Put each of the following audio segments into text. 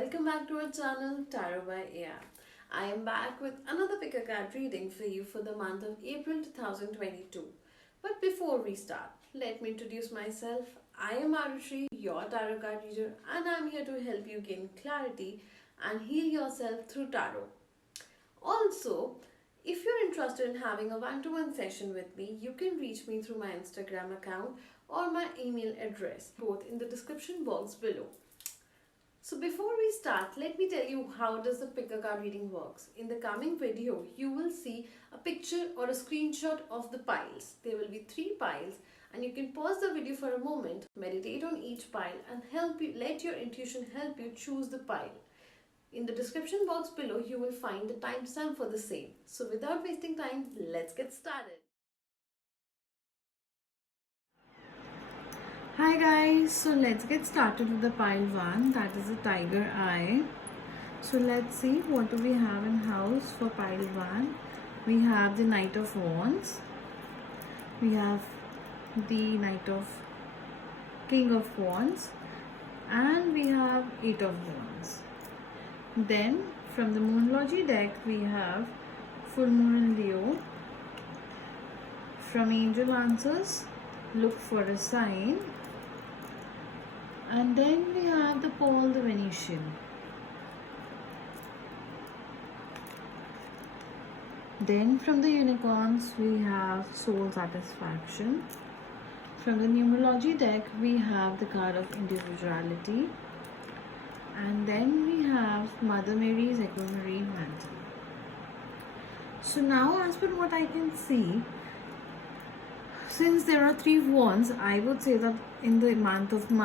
welcome back to our channel Tarot by AI. I am back with another picker card reading for you for the month of April 2022. But before we start, let me introduce myself. I am Arushi, your tarot card reader, and I'm here to help you gain clarity and heal yourself through tarot. Also, if you're interested in having a one-to-one session with me, you can reach me through my Instagram account or my email address, both in the description box below. So before we start, let me tell you how does the picker card reading works. In the coming video, you will see a picture or a screenshot of the piles. There will be 3 piles and you can pause the video for a moment, meditate on each pile and let your intuition help you choose the pile. In the description box below, you will find the timestamp for the same. So without wasting time, let's get started. Hi guys, so let's get started with the pile 1, that is a tiger eye. So let's see what do we have in house for pile 1. We have the Knight of Wands, we have the King of Wands, and we have 8 of Wands. Then from the Moonology deck we have Full Moon in Leo. From Angel Answers, look for a sign. And then we have the Paul the Venetian. Then from the Unicorns we have Soul Satisfaction. From the Numerology deck we have the card of Individuality. And then we have Mother Mary's Aquamarine Mantle. So now, as per what I can see, since there are 3 wands, I would say that in the month of in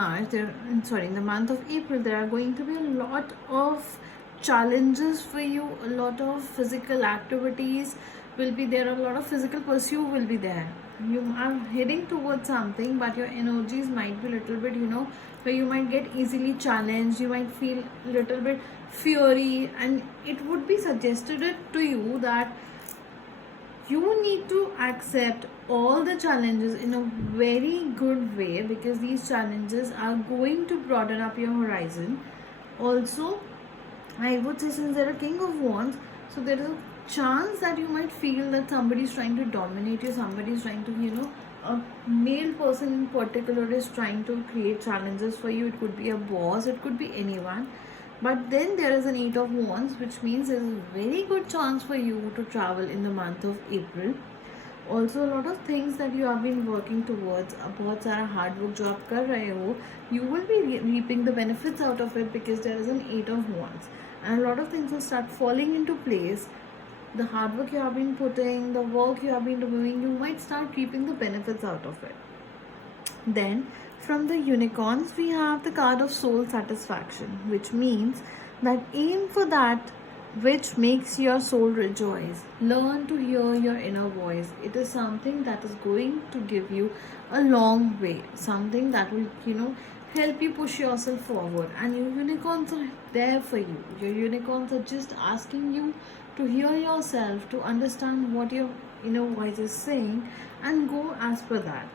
the month of April, there are going to be a lot of challenges for you. A lot of physical activities will be there. A lot of physical pursuit will be there. You are heading towards something, but your energies might be a little bit, where you might get easily challenged. You might feel a little bit fury, and it would be suggested to you that you need to accept all the challenges in a very good way, because these challenges are going to broaden up your horizon. Also, I would say, since they're a King of Wands, so there is a chance that you might feel that somebody is trying to dominate you, somebody is trying to, a male person in particular is trying to create challenges for you. It could be a boss, it could be anyone. But then there is an 8 of Wands, which means there is a very good chance for you to travel in the month of April. Also, a lot of things that you have been working towards, बहुत सारा hard work जो आप कर रहे हो, you will be reaping the benefits out of it, because there is an 8 of Wands. And a lot of things will start falling into place. The hard work you have been putting, the work you have been doing, you might start reaping the benefits out of it. Then from the Unicorns we have the card of Soul Satisfaction, which means that aim for that which makes your soul rejoice. Learn to hear your inner voice. It is something that is going to give you a long way, something that will help you push yourself forward. And your unicorns are there for you. Your unicorns are just asking you to hear yourself, to understand what your inner voice is saying, and go as per that.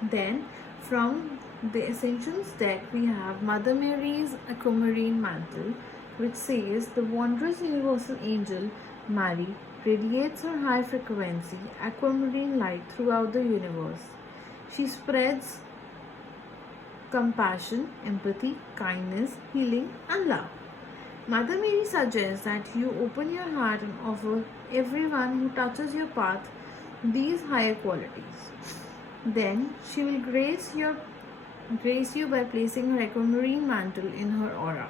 Then from the Ascensions deck we have Mother Mary's Aquamarine Mantle, which says the wondrous universal angel Mary radiates her high frequency aquamarine light throughout the universe. She spreads compassion, empathy, kindness, healing and love. Mother Mary suggests that you open your heart and offer everyone who touches your path these higher qualities. Then she will grace you by placing her aquamarine mantle in her aura.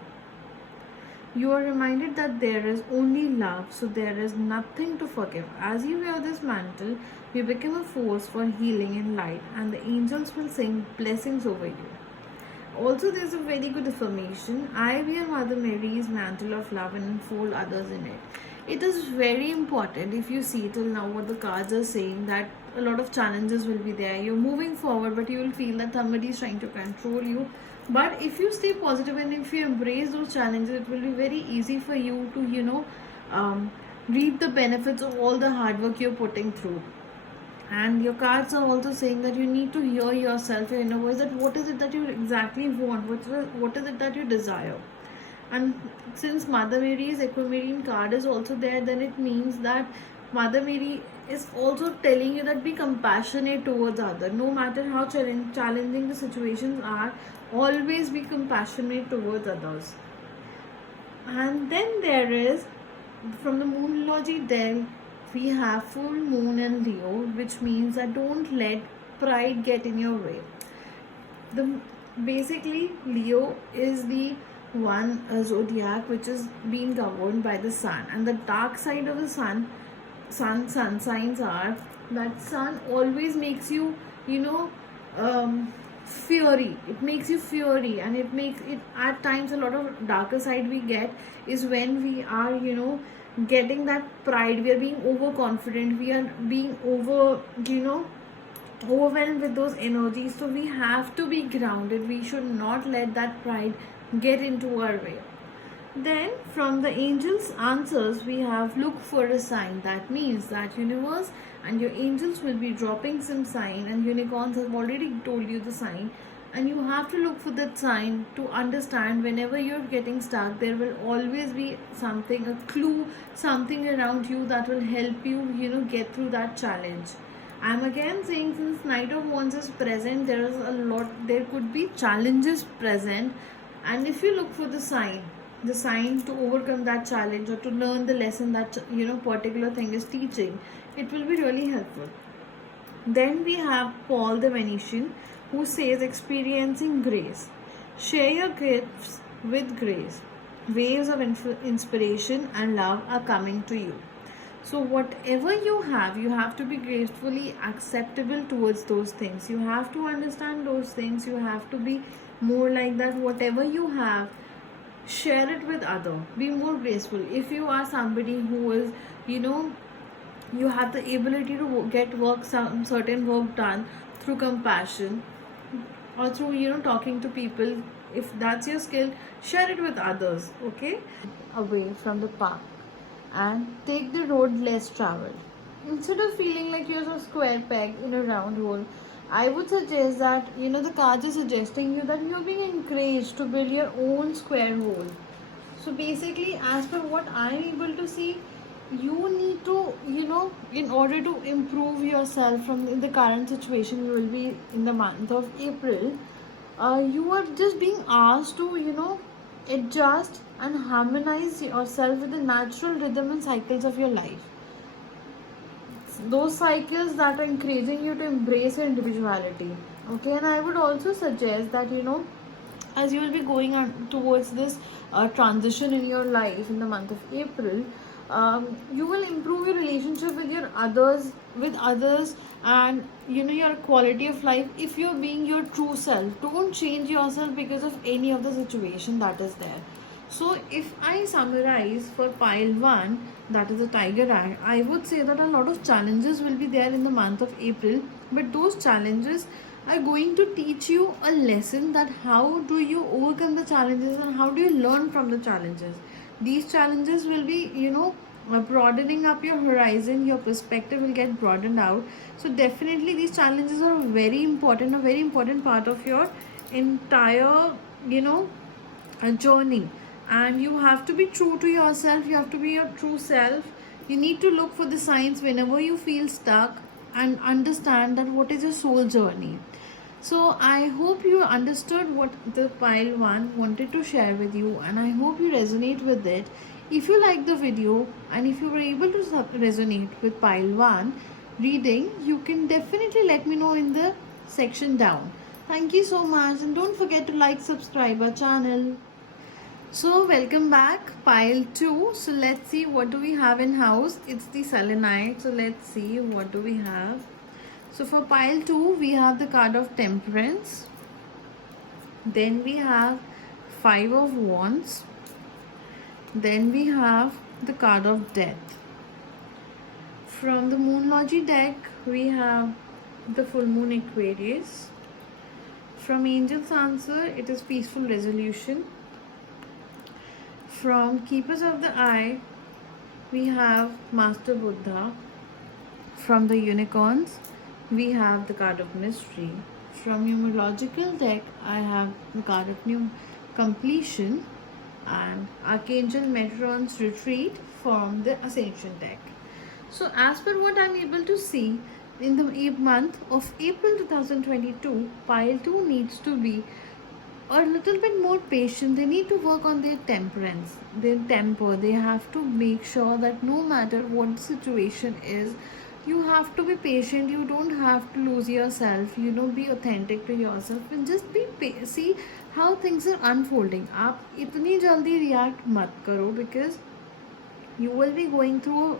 You are reminded that there is only love, so there is nothing to forgive. As you wear this mantle, you become a force for healing and light, and the angels will sing blessings over you. Also, there is a very good affirmation: I wear Mother Mary's mantle of love and enfold others in it. It is very important, if you see till now what the cards are saying, that a lot of challenges will be there. You're moving forward, but you will feel that somebody is trying to control you. But if you stay positive and if you embrace those challenges, it will be very easy for you to, reap the benefits of all the hard work you're putting through. And your cards are also saying that you need to hear yourself, your inner voice, that what is it that you exactly want, what is it that you desire. And since Mother Mary's aquamarine card is also there, then it means that Mother Mary is also telling you that be compassionate towards others. No matter how challenging the situations are, always be compassionate towards others. And then there is, from the Moonology deck, we have full moon and Leo, which means that don't let pride get in your way. The basically Leo is the one zodiac which is being governed by the sun, and the dark side of the sun signs are that sun always makes you, you know, fury. It makes you fury, and it makes it at times a lot of darker side we get is when we are, you know, getting that pride. We are being overconfident. We are being overwhelmed with those energies. So we have to be grounded. We should not let that pride get into our way. Then from the angels answers, we have look for a sign. That means that universe and your angels will be dropping some sign, and unicorns have already told you the sign, and you have to look for that sign to understand. Whenever you're getting stuck, there will always be something, a clue, something around you that will help you, you know, get through that challenge. I'm again saying, since Knight of Wands is present, there is a lot, there could be challenges present, and if you look for the sign to overcome that challenge or to learn the lesson that, you know, particular thing is teaching, it will be really helpful. Then we have Paul the Venetian, who says experiencing grace. Share your gifts with grace. Waves of inspiration and love are coming to you. So whatever you have to be gracefully acceptable towards those things. You have to understand those things. You have to be more like that. Whatever you have, share it with other. Be more graceful. If you are somebody who is, you know, you have the ability to get some certain work done through compassion or through, you know, talking to people, if that's your skill, share it with others. Okay, away from the path and take the road less traveled. Instead of feeling like you're a square peg in a round hole, I would suggest that, you know, the cards are suggesting you that you're being encouraged to build your own square hole. So basically, as per what I'm able to see, you need to, you know, in order to improve yourself from the current situation you will be in the month of April, you are just being asked to, you know, adjust and harmonize yourself with the natural rhythm and cycles of your life. Those cycles that are encouraging you to embrace your individuality. Okay, and I would also suggest that, you know, as you will be going on towards this transition in your life in the month of April, you will improve your relationship with others, and, you know, your quality of life if you're being your true self. Don't change yourself because of any of the situation that is there. So if I summarize for pile 1, that is a tiger eye, I would say that a lot of challenges will be there in the month of April, but those challenges are going to teach you a lesson, that how do you overcome the challenges and how do you learn from the challenges. These challenges will be, you know, broadening up your horizon. Your perspective will get broadened out. So definitely these challenges are a very important part of your entire, you know, journey. And you have to be true to yourself. You have to be your true self. You need to look for the signs whenever you feel stuck and understand that what is your soul journey. So I hope you understood what the pile 1 wanted to share with you, and I hope you resonate with it. If you like the video and if you were able to resonate with pile 1 reading, you can definitely let me know in the section down. Thank you so much, and don't forget to like, subscribe our channel. So welcome back, pile 2. So let's see what do we have in house. It's the selenite. So let's see what do we have. So for pile 2, we have the card of temperance. Then we have 5 of wands. Then we have the card of death. From the Moonology deck, we have the full moon Aquarius. From Angel's Answer, it is peaceful resolution. From Keepers of the Eye, we have Master Buddha. From the Unicorns, we have the card of mystery. From numerological deck, I have the card of new completion. and Archangel Metatron's retreat from the Ascension deck. So as per what I'm able to see, in the month of April 2022, pile 2 needs to be a little bit more patient. They need to work on their temperance, their temper. They have to make sure that no matter what the situation is, you have to be patient. You don't have to lose yourself. Be authentic to yourself and just see how things are unfolding. आप इतनी जल्दी react मत करो, because you will be going through,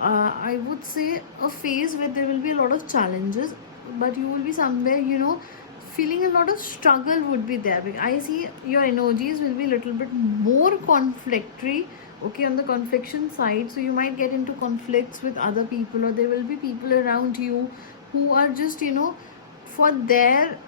I would say, a phase where there will be a lot of challenges, but you will be somewhere, feeling a lot of struggle would be there. I see your energies will be a little bit more conflictory, okay, on the confliction side. So you might get into conflicts with other people, or there will be people around you who are just, for their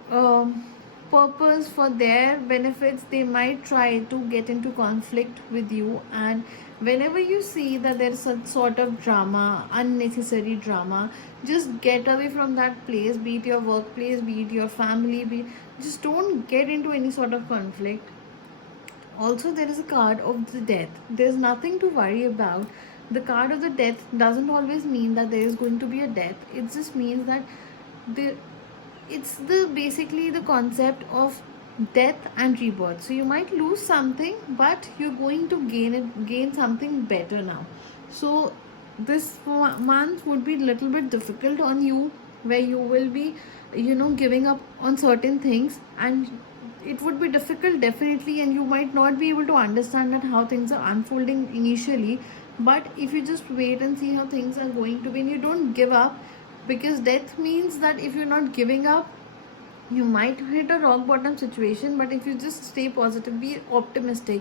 purpose, for their benefits, they might try to get into conflict with you. And whenever you see that there is some sort of drama, unnecessary drama, just get away from that place, be it your workplace, be it your family, just don't get into any sort of conflict. Also, there is a card of the death. There's nothing to worry about. The card of the death doesn't always mean that there is going to be a death. It just means that it's basically the concept of death and rebirth. So you might lose something, but you're going to gain something better now. So this month would be a little bit difficult on you, where you will be, giving up on certain things, and it would be difficult definitely, and you might not be able to understand that how things are unfolding initially. But if you just wait and see how things are going to be, and you don't give up, because death means that if you're not giving up, you might hit a rock bottom situation. But if you just stay positive, be optimistic,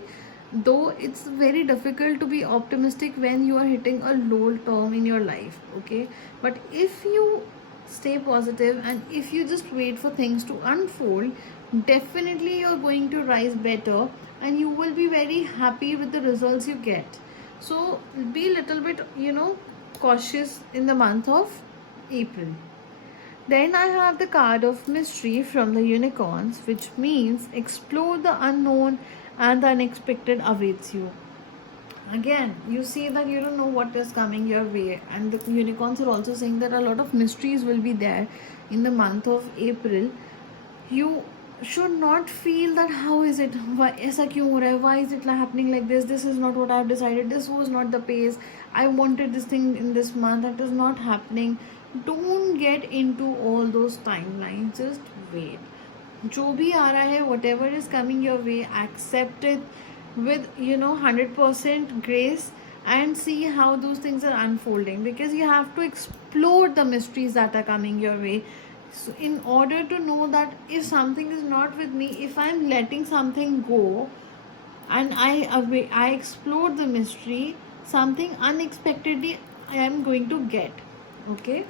though it's very difficult to be optimistic when you are hitting a low term in your life, okay. But if you stay positive and if you just wait for things to unfold, definitely you're going to rise better, and you will be very happy with the results you get. So be a little bit, cautious in the month of April. Then I have the card of mystery from the unicorns, which means explore the unknown and the unexpected awaits you. Again, you see that you don't know what is coming your way, and the unicorns are also saying that a lot of mysteries will be there in the month of April. You should not feel that how is it, why ऐसा क्यों हो रहा है, why is it happening like this is not what I've decided, this was not the pace I wanted, this thing in this month, that is not happening. Don't get into all those timelines, just wait. जो भी आ रहा है, whatever is coming your way, accept it with 100% grace, and see how those things are unfolding, because you have to explore the mysteries that are coming your way. So in order to know that if something is not with me, if I'm letting something go and I explore the mystery, something unexpectedly I am going to get, okay.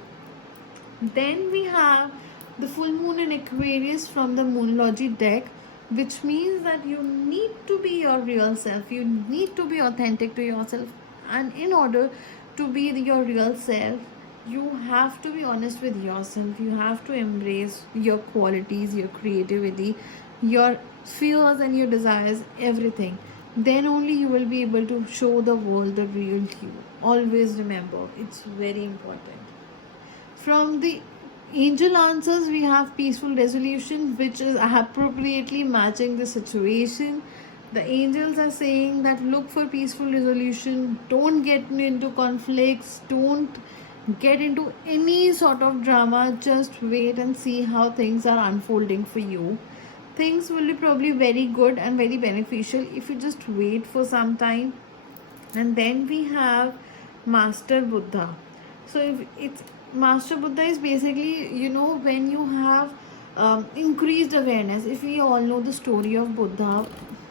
Then we have the full moon in Aquarius from the Moonology deck, which means that you need to be your real self, you need to be authentic to yourself, and in order to be your real self, you have to be honest with yourself. You have to embrace your qualities, your creativity, your fears and your desires, everything. Then only you will be able to show the world the real you. Always remember, it's very important. From the angel answers, we have peaceful resolution, which is appropriately matching the situation. The angels are saying that look for peaceful resolution, don't get into conflicts, don't get into any sort of drama, just wait and see how things are unfolding for you. Things will be probably very good and very beneficial if you just wait for some time. And then we have Master Buddha. So if it's Master Buddha is basically, when you have increased awareness. If we all know the story of Buddha,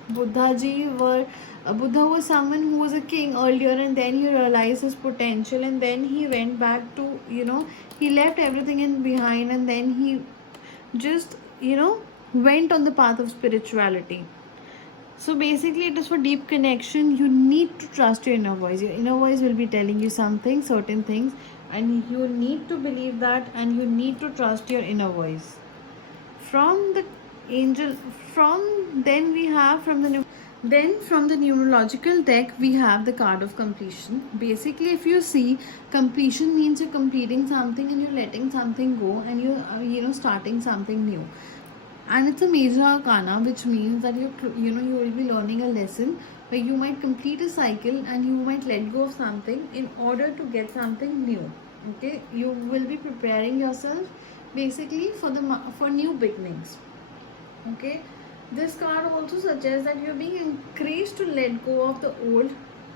Buddha was someone who was a king earlier, and then he realized his potential, and then he went back to, he left everything in behind, and then he just, went on the path of spirituality. So basically it is for deep connection. You need to trust your inner voice. Your inner voice will be telling you something, certain things, and you need to believe that, and you need to trust your inner voice. From the angel, then we have from the Then from the numerological deck, we have the card of completion. Basically, if you see, completion means you're completing something and you're letting something go, and you're starting something new. And it's a major arcana, which means that you will be learning a lesson where you might complete a cycle and you might let go of something in order to get something new. Okay, you will be preparing yourself basically for new beginnings. Okay, this card also suggests that you're being encouraged to let go of the old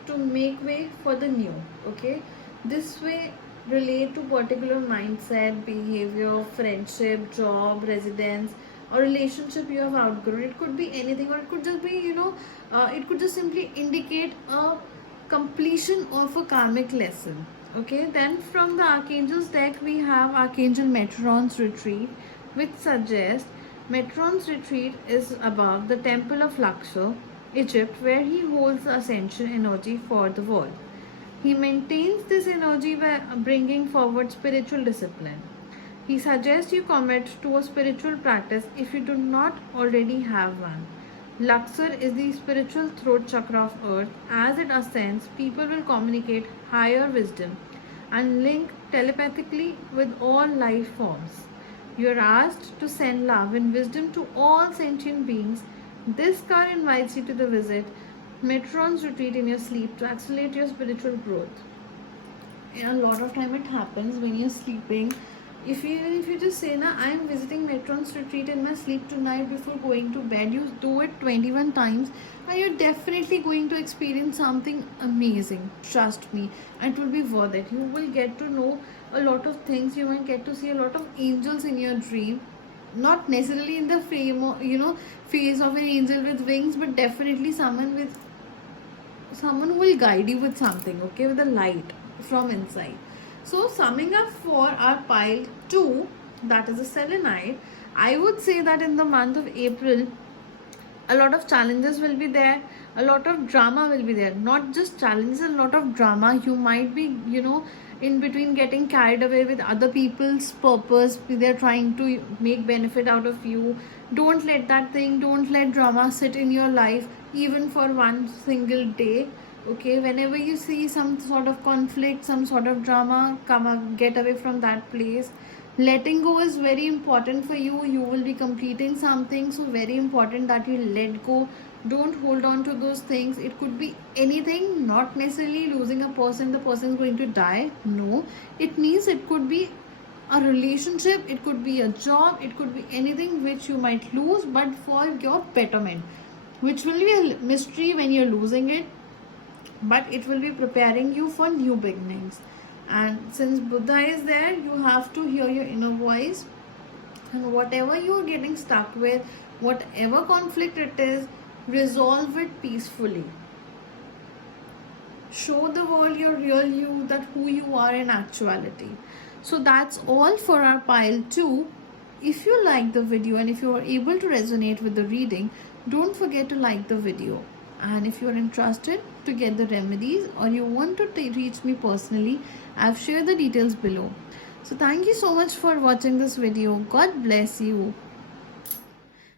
to make way for the new. Okay, this way relate to particular mindset, behavior, friendship, job, residence, or relationship you have outgrown. It could be anything, or it could just be, it could just simply indicate a completion of a karmic lesson. Okay, then from the Archangel's deck, we have Archangel Metron's retreat, which suggests Metron's retreat is above the temple of Luxor, Egypt, where he holds the ascension energy for the world. He maintains this energy by bringing forward spiritual discipline. He suggests you commit to a spiritual practice if you do not already have one. Luxor is the spiritual throat chakra of earth. As it ascends, people will communicate higher wisdom and link telepathically with all life forms. You are asked to send love and wisdom to all sentient beings. This card invites you to the visit Metron's retreat in your sleep to accelerate your spiritual growth. And a lot of time it happens when you're sleeping. If you just say, "Na, I am visiting Metron's retreat in my sleep tonight before going to bed," you do it 21 times, and you're definitely going to experience something amazing. Trust me, and it will be worth it. You will get to know a lot of things. You might get to see a lot of angels in your dream. Not necessarily in the face of an angel with wings, but definitely someone who will guide you with something, okay, with a light from inside. So summing up for our pile 2, that is a selenite, I would say that in the month of April, a lot of challenges will be there, a lot of drama will be there. Not just challenges, a lot of drama. You might be, in between getting carried away with other people's purpose. They're trying to make benefit out of you. Don't let drama sit in your life even for one single day. Okay, whenever you see some sort of conflict, some sort of drama, come up, get away from that place. Letting go is very important for you. You will be completing something, so very important that you let go. Don't hold on to those things. It could be anything, not necessarily losing a person, the person is going to die. No, it means it could be a relationship, it could be a job, it could be anything which you might lose, but for your betterment, which will be a mystery when you're losing it, but it will be preparing you for new beginnings. And since Buddha is there, you have to hear your inner voice, and whatever you are getting stuck with, whatever conflict it is, resolve it peacefully. Show the world your real you, that who you are in actuality. So that's all for our pile 2. If you like the video and if you are able to resonate with the reading, don't forget to like the video. And if you are interested to get the remedies or you want to reach me personally, I've shared the details below. So thank you so much for watching this video. God bless you.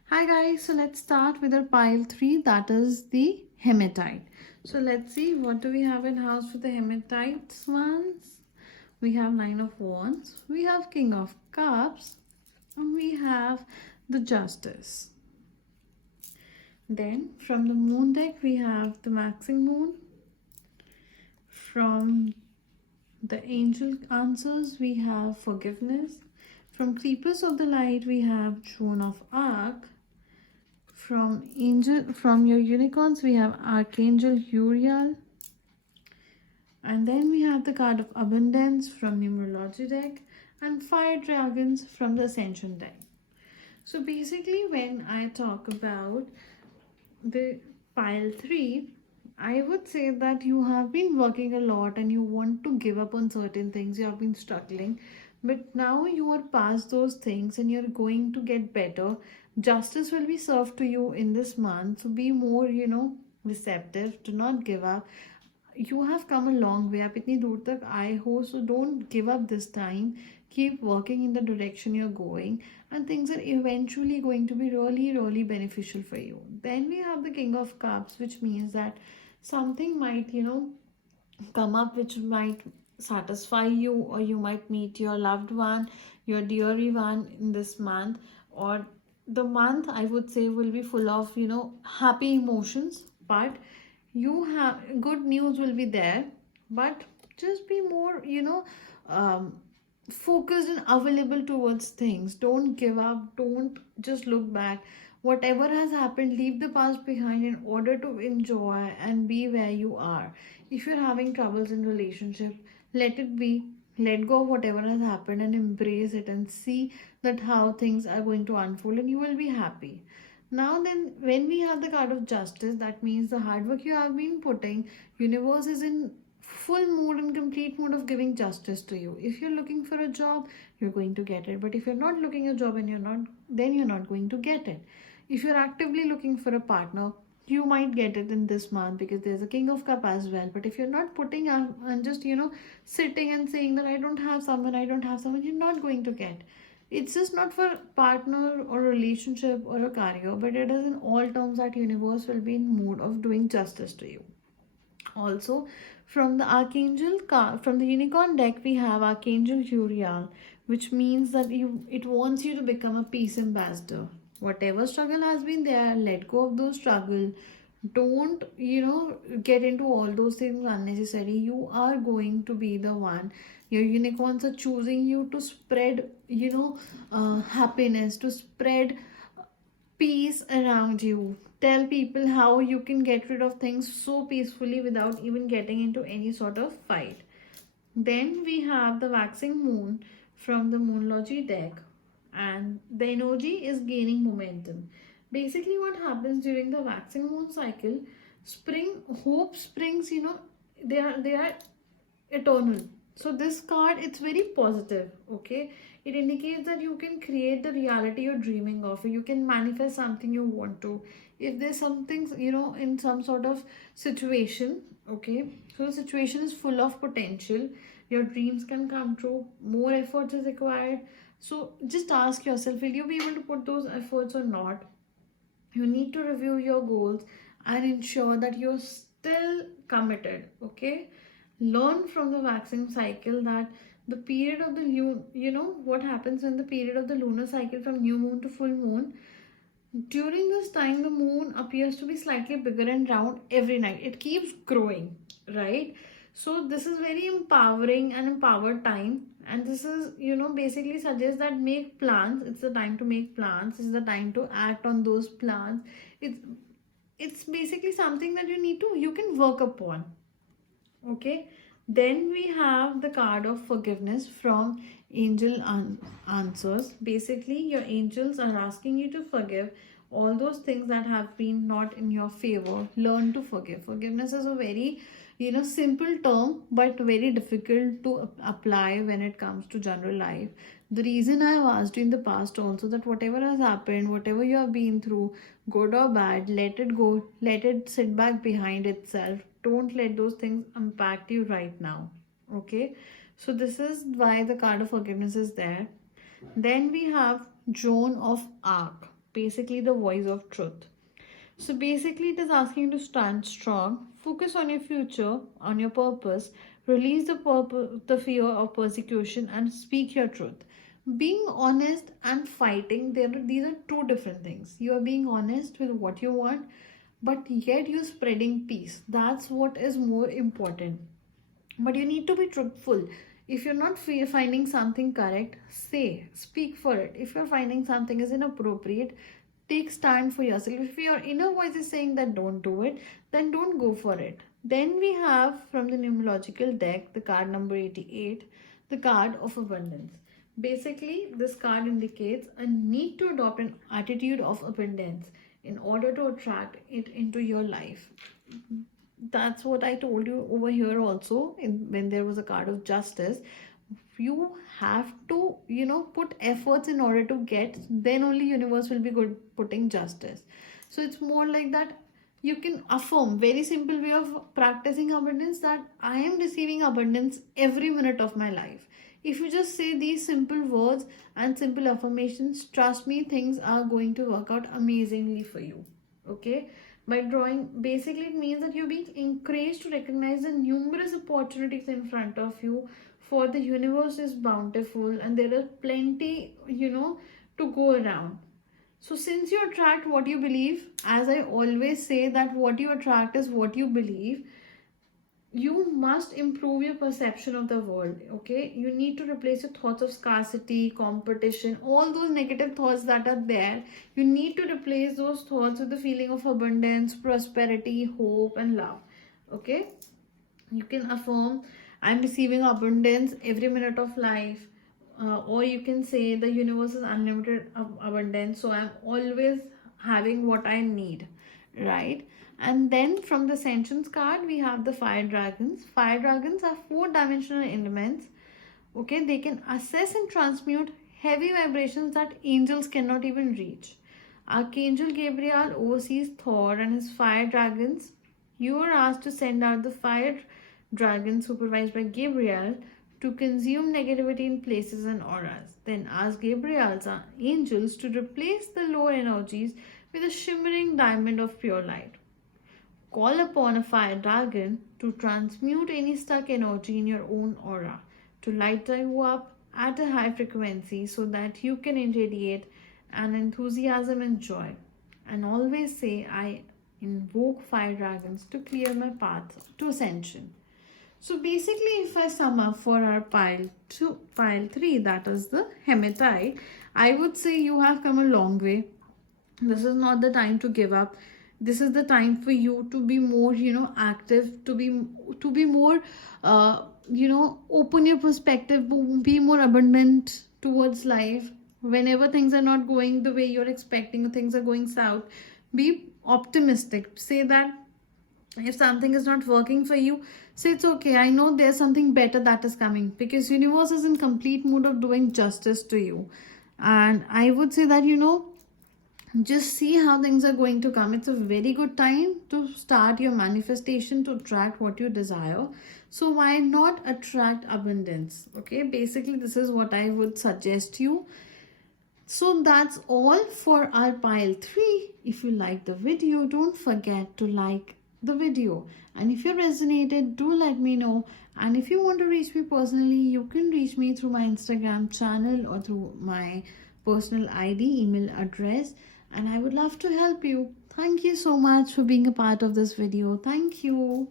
Hi guys, so let's start with our pile 3, that is the hematite. So let's see, what do we have in house for the hematites ones? We have 9 of Wands, we have King of Cups, and we have the Justice. Then from the Moon deck, we have the Waxing Moon. From the Angel Answers, we have Forgiveness. From Keepers of the Light, we have Joan of Arc. From your Unicorns, we have Archangel Uriel. And then we have the card of Abundance from Numerology deck, and Fire Dragons from the Ascension deck. So basically, when I talk about the pile 3, I would say that you have been working a lot and you want to give up on certain things. You have been struggling, but now you are past those things and you're going to get better. Justice will be served to you in this month, so be more, receptive. Do not give up. You have come a long way. आप इतनी दूर तक आए हो, so don't give up this time. Keep working in the direction you're going, and things are eventually going to be really, really beneficial for you. Then we have the King of Cups, which means that something might, come up which might satisfy you, or you might meet your loved one, your dearie one in this month, or the month I would say will be full of happy emotions. But you have good news will be there, but just be more um, focused and available towards things. Don't give up, don't just look back. Whatever has happened, leave the past behind in order to enjoy and be where you are. If you're having troubles in relationship, let it be. Let go of whatever has happened and embrace it, and see that how things are going to unfold, and you will be happy. Now then, when we have the card of justice, that means the hard work you have been putting, universe is in full mood and complete mood of giving justice to you. If you're looking for a job, you're going to get it. But if you're not looking a job and you're not, then you're not going to get it. If you're actively looking for a partner, you might get it in this month, because there's a King of Cup as well. But if you're not putting out and just sitting and saying that I don't have someone, I don't have someone, you're not going to get. It's just not for partner or relationship or a career, but it is in all terms that universe will be in mood of doing justice to you. Also, from the Archangel card, from the Unicorn deck, we have Archangel Uriel, which means that it wants you to become a peace ambassador. Whatever struggle has been there, let go of those struggle. Don't get into all those things unnecessary. You are going to be the one. Your unicorns are choosing you to spread happiness, to spread peace around you. Tell people how you can get rid of things so peacefully without even getting into any sort of fight. Then we have the waxing moon from the Moonlogy deck, and the energy is gaining momentum. Basically, what happens during the waxing moon cycle, spring hope springs, they are eternal. So this card, it's very positive. Okay, it indicates that you can create the reality you're dreaming of. You can manifest something you want to. If there's something in some sort of situation, okay, so the situation is full of potential, your dreams can come true, more efforts is required. So just ask yourself, will you be able to put those efforts or not? You need to review your goals and ensure that you're still committed. Okay, learn from the waxing cycle that the period of the what happens in the period of the lunar cycle from new moon to full moon. During this time, the moon appears to be slightly bigger and round every night. It keeps growing, right? So this is very empowering and empowered time. And this is, basically suggests that make plans. It's the time to make plans. It's the time to act on those plans. It's it's basically something that you can work upon. Okay, then we have the card of forgiveness from answers. Basically, your angels are asking you to forgive all those things that have been not in your favor. Learn to forgive. Forgiveness is a very simple term, but very difficult to apply when it comes to general life. The reason I have asked you in the past also, that whatever has happened, whatever you have been through, good or bad, let it go, let it sit back behind itself. Don't let those things impact you right now. Okay, so this is why the card of forgiveness is there. Then we have Joan of Arc, basically the voice of truth. So basically, it is asking you to stand strong, focus on your future, on your purpose, release the fear of persecution, and speak your truth. Being honest and fighting, these are two different things. You are being honest with what you want, but yet you're spreading peace. That's what is more important. But you need to be truthful. If you're not finding something correct, speak for it. If you're finding something is inappropriate, take stand for yourself. If your inner voice is saying that don't do it, then don't go for it. Then we have from the numerological deck the card number 88, the card of abundance. Basically, this card indicates a need to adopt an attitude of abundance in order to attract it into your life. That's what I told you over here also, when there was a card of justice. You have to put efforts in order to get, then only universe will be good putting justice. So it's more like that. You can affirm, very simple way of practicing abundance, that I am receiving abundance every minute of my life. If you just say these simple words and simple affirmations, trust me, things are going to work out amazingly for you. Okay? By drawing, basically, it means that you're being encouraged to recognize the numerous opportunities in front of you, for the universe is bountiful and there are plenty, to go around. So, since you attract what you believe, as I always say, that what you attract is what you believe, you must improve your perception of the world. Okay, you need to replace your thoughts of scarcity, competition, all those negative thoughts that are there. You need to replace those thoughts with the feeling of abundance, prosperity, hope, and love. Okay, you can affirm, I'm receiving abundance every minute of life. Or you can say the universe is unlimited abundance, so I'm always having what I need, right? And then from the Ascensions card, we have the fire dragons. Fire dragons are 4-dimensional elements. Okay, they can assess and transmute heavy vibrations that angels cannot even reach. Archangel Gabriel oversees Thor and his fire dragons. You are asked to send out the fire dragon supervised by Gabriel to consume negativity in places and auras. Then ask Gabriel's angels to replace the low energies with a shimmering diamond of pure light. Call upon a fire dragon to transmute any stuck energy in your own aura, to light you up at a high frequency so that you can irradiate an enthusiasm and joy. And always say, I invoke fire dragons to clear my path to ascension. So basically, if I sum up for our pile 3, that is the hematite, I would say you have come a long way. This is not the time to give up. This is the time for you to be more, active, to be more, open your perspective, be more abundant towards life. Whenever things are not going the way you're expecting, things are going south, be optimistic. Say that if something is not working for you, say it's okay, I know there's something better that is coming, because universe is in complete mood of doing justice to you. And I would say that, just see how things are going to come. It's a very good time to start your manifestation, to attract what you desire. So why not attract abundance? Okay, basically this is what I would suggest you. So that's all for our pile 3. If you like the video, don't forget to like the video, and if you resonated, do let me know. And if you want to reach me personally, you can reach me through my Instagram channel or through my personal ID, email address, and I would love to help you. Thank you so much for being a part of this video. Thank you.